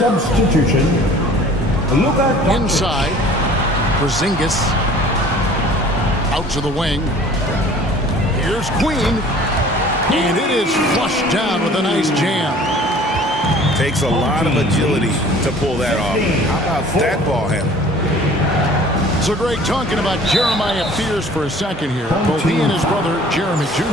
Substitution. Luka Doncic. Inside. Porzingis. Out to the wing. Here's Queen. And it is flushed down with a nice jam. Takes a lot of agility to pull that off. How about that ball handle? So Greg, talking about Jeremiah Fears for a second here. Both he and his brother Jeremy Jr.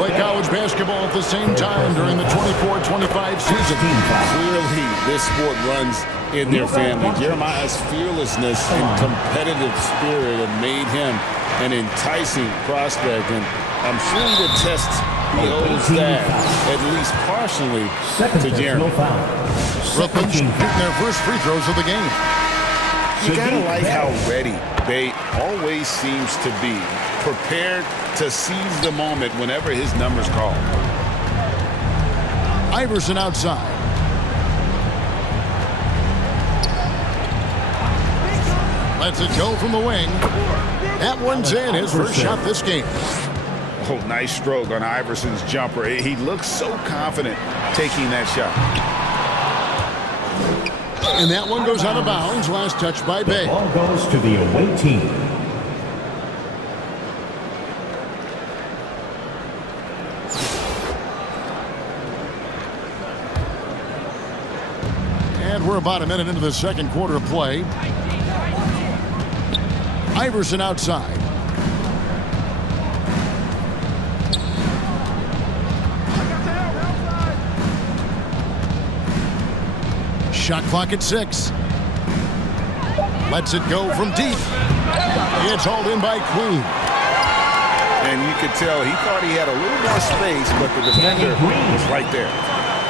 play college basketball at the same time during the 24-25 season. Clearly, this sport runs in their family. Jeremiah's fearlessness and competitive spirit have made him an enticing prospect, and I'm sure the test he owes that, at least partially, to Jeremy. Brooklyn shooting their first free throws of the game. You gotta like how ready Bey always seems to be, prepared to seize the moment whenever his number's called. Iverson outside. Lets it go from the wing. That one's in, his first shot this game. Oh, nice stroke on Iverson's jumper. He looks so confident taking that shot. And that one goes out of bounds. Last touch by Bey. The ball goes to the away team. And we're about a minute into the second quarter of play. Iverson outside. Shot clock at 6. Lets it go from deep. It's hauled in by Queen. And you could tell he thought he had a little more space, but the defender was right there.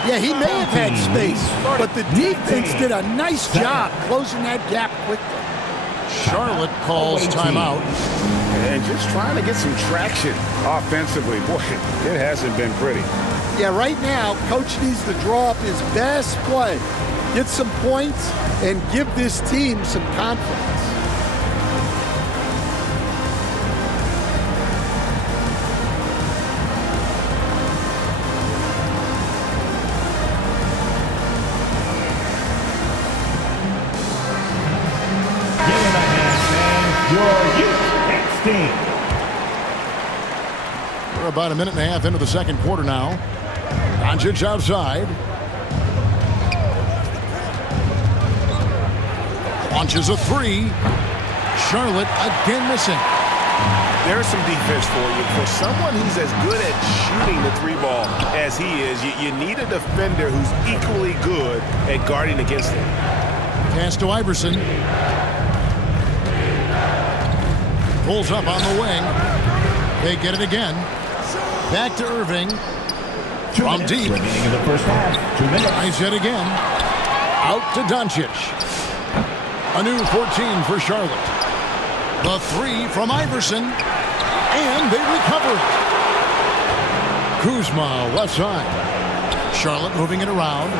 Yeah, he may have had space, but the defense did a nice job closing that gap quickly. Charlotte calls timeout. And just trying to get some traction offensively. Boy, it hasn't been pretty. Yeah, right now, Coach needs to draw up his best play, get some points, and give this team some confidence. We're about a minute and a half into the second quarter now. Doncic outside. Launches a three. Charlotte again missing. There's some defense for you. For someone who's as good at shooting the three ball as he is, you need a defender who's equally good at guarding against him. Pass to Iverson. Pulls up on the wing. They get it again. Back to Irving. From deep. Remaining in the first half. 2 minutes. Tries yet again. Out to Doncic. A new 14 for Charlotte. The three from Iverson. And they recover it. Kuzma left side. Charlotte moving it around.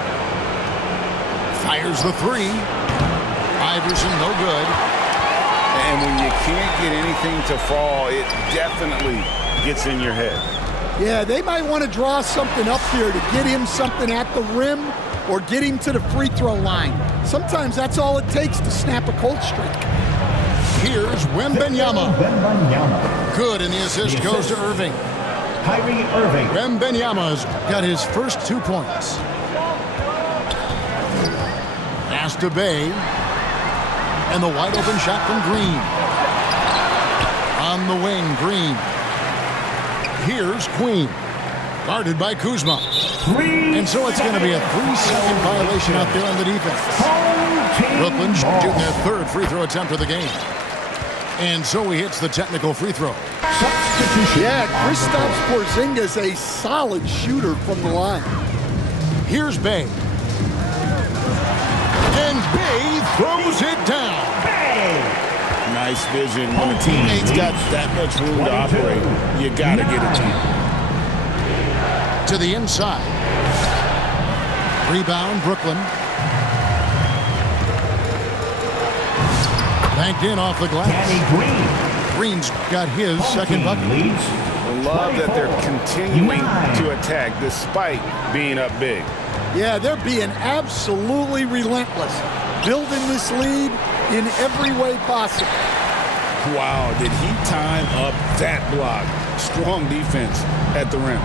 Fires the three. Iverson no good. And when you can't get anything to fall, it definitely gets in your head. Yeah, they might want to draw something up here to get him something at the rim or get him to the free throw line. Sometimes that's all it takes to snap a cold streak. Here's Wembanyama. Good, and the assist goes to Irving. Kyrie Irving. Wembanyama's got his first 2 points. Pass to Bey. And the wide open shot from Green. On the wing, Green. Here's Queen. Guarded by Kuzma. And so it's going to be a 3-second violation out there on the defense. Brooklyn shooting their third free throw attempt of the game. And so he hits the technical free throw. Yeah, Kristaps Porzingis, a solid shooter from the line. Here's Bey. And Bey throws it down. Nice vision. When a teammate's got that much room to operate, you got to get it to him. To the inside. Rebound, Brooklyn. Banked in off the glass. Green's got his second bucket. I love that they're continuing to attack despite being up big. Yeah, they're being absolutely relentless, building this lead in every way possible. Wow, did he time up that block? Strong defense at the rim.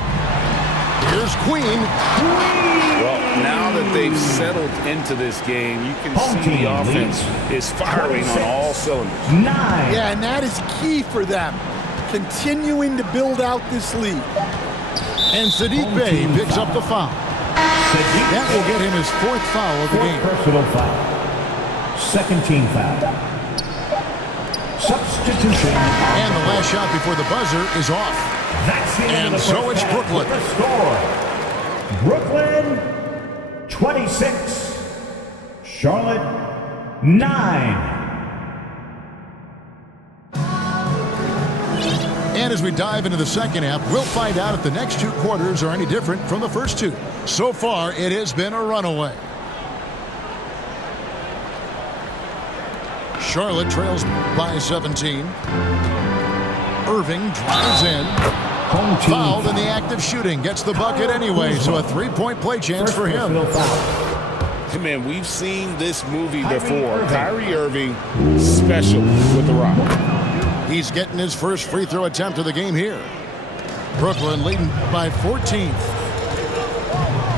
Here's Queen. Well, now that they've settled into this game, you can see the offense is firing on all cylinders. 9. Yeah, and that is key for them, continuing to build out this lead. And Sadiq Bey picks up the foul. That will get him his 4th foul of the game. Personal foul. Second team foul. Substitution. And the last shot before the buzzer is off. That's the end And of the so first it's half. Brooklyn. The score. Brooklyn 26. Charlotte 9. And as we dive into the second half, we'll find out if the next 2 quarters are any different from the first 2. So far, it has been a runaway. Charlotte trails by 17. Irving drives in. Home team Fouled in the act of shooting. Gets the bucket anyway, so a 3-point play chance for him. personal foul. Man, we've seen this movie before. Kyrie Irving, special with the rock. He's getting his first free throw attempt of the game here. Brooklyn leading by 14.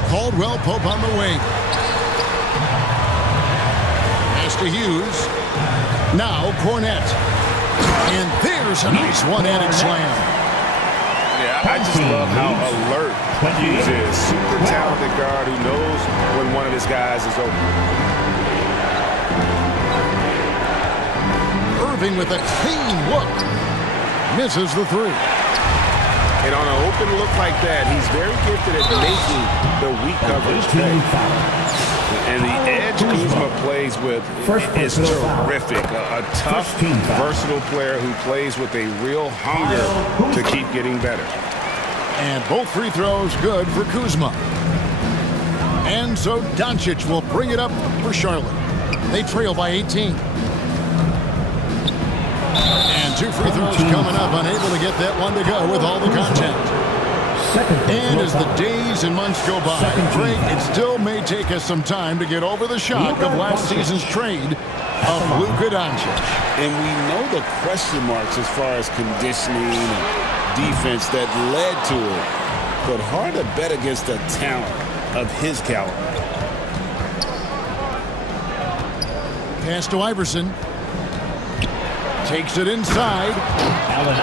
Caldwell Pope on the wing. Pass to Hughes. Now Cornette. And there's a nice one-handed slam. Yeah, I just love how alert Hughes is. Super talented guard who knows when one of his guys is open. Irving with a clean look. Misses the 3. And on an open look like that, he's very gifted at making the weak coverage pay. And the edge Kuzma plays with is terrific. A tough, versatile player who plays with a real hunger to keep getting better. And both free throws good for Kuzma. And so Doncic will bring it up for Charlotte. They trail by 18. And 2 free throws coming up, unable to get that one to go with all the contact. And as the days and months go by, Greg, it still may take us some time to get over the shock of last season's trade of Luka Doncic. And we know the question marks as far as conditioning and defense that led to it. But hard to bet against a talent of his caliber. Pass to Iverson. Takes it inside.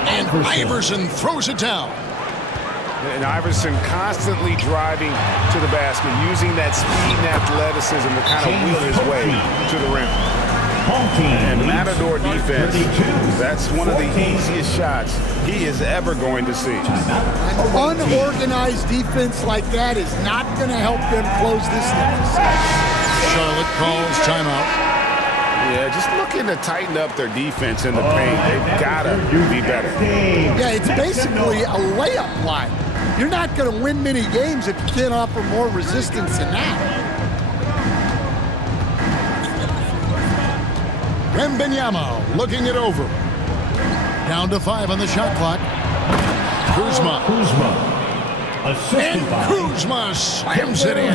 And Iverson throws it down. And Iverson constantly driving to the basket, using that speed and athleticism to kind of wheel his way to the rim. And Matador defense, that's one of the easiest shots he is ever going to see. An unorganized defense like that is not going to help them close this deficit. Charlotte calls timeout. Yeah, just looking to tighten up their defense in the paint. They've got to be better. Yeah, it's basically a layup line. You're not going to win many games if you can't offer more resistance than that. Wembanyama looking it over. Down to 5 on the shot clock. Kuzma. And Kuzma slams it in.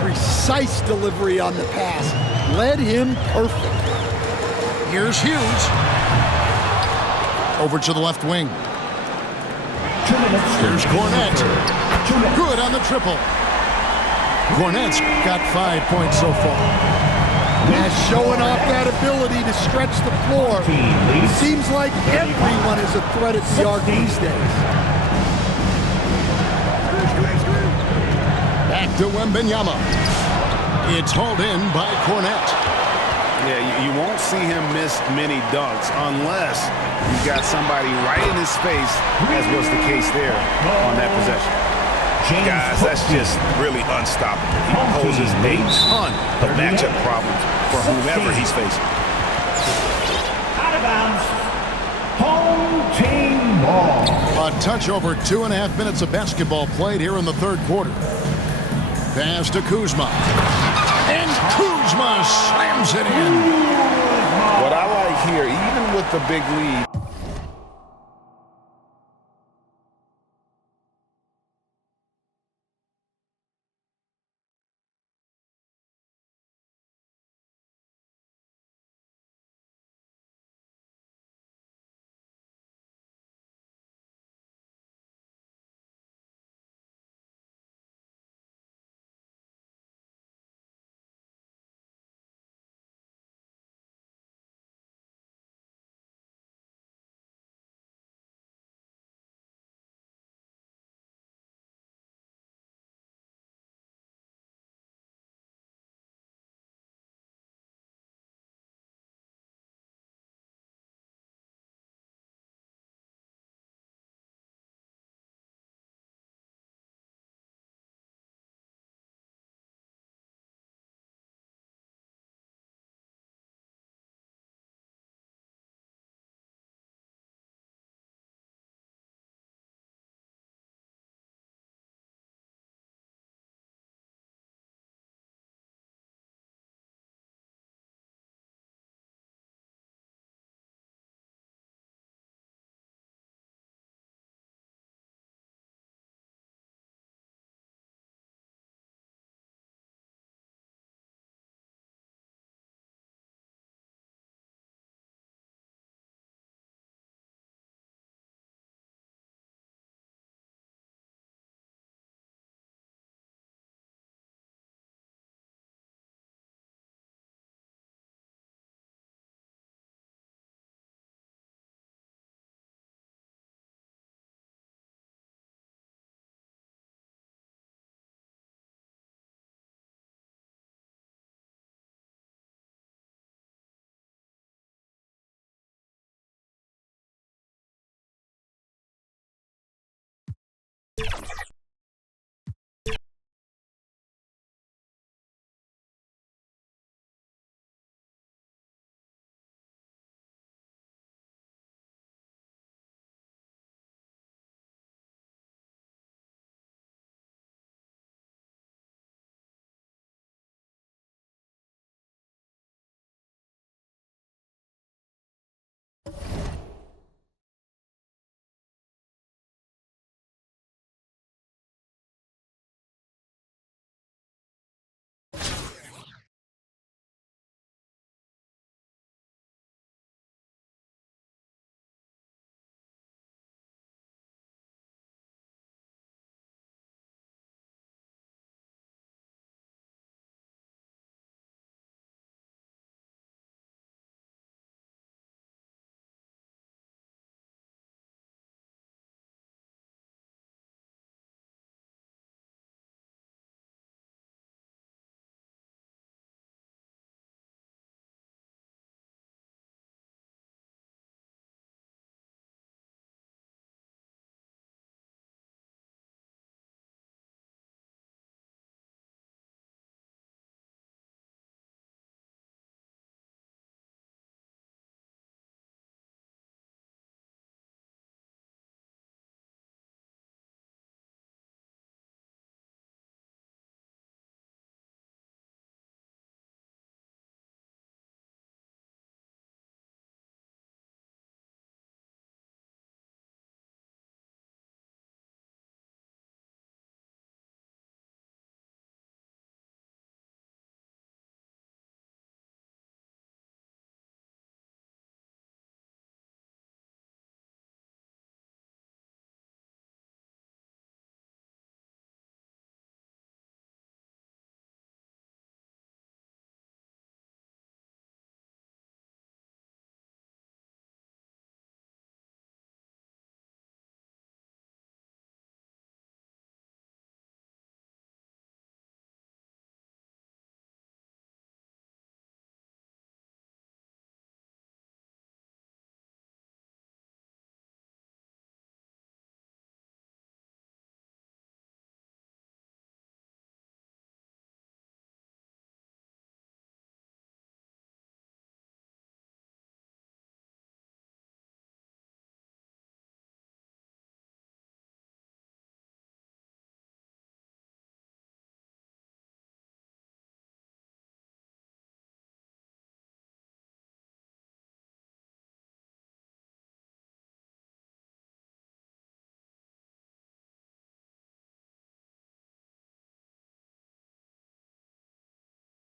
Precise delivery on the pass. Led him perfect. Here's Hughes. Over to the left wing. Here's Cornette. Good on the triple. Cornette's got 5 points so far. Yeah, showing off that ability to stretch the floor. Seems like everyone is a threat at the arc these days. Back to Wembanyama. It's hauled in by Cornette. Yeah, you won't see him miss many dunks unless you've got somebody right in his face, as was the case there on that possession. Guys, that's just really unstoppable. He poses a ton of matchup problems for whomever he's facing. Out of bounds. Home team ball. A touch over 2.5 minutes of basketball played here in the third quarter. Pass to Kuzma. And Kuzma slams it in. What I like here, even with the big lead,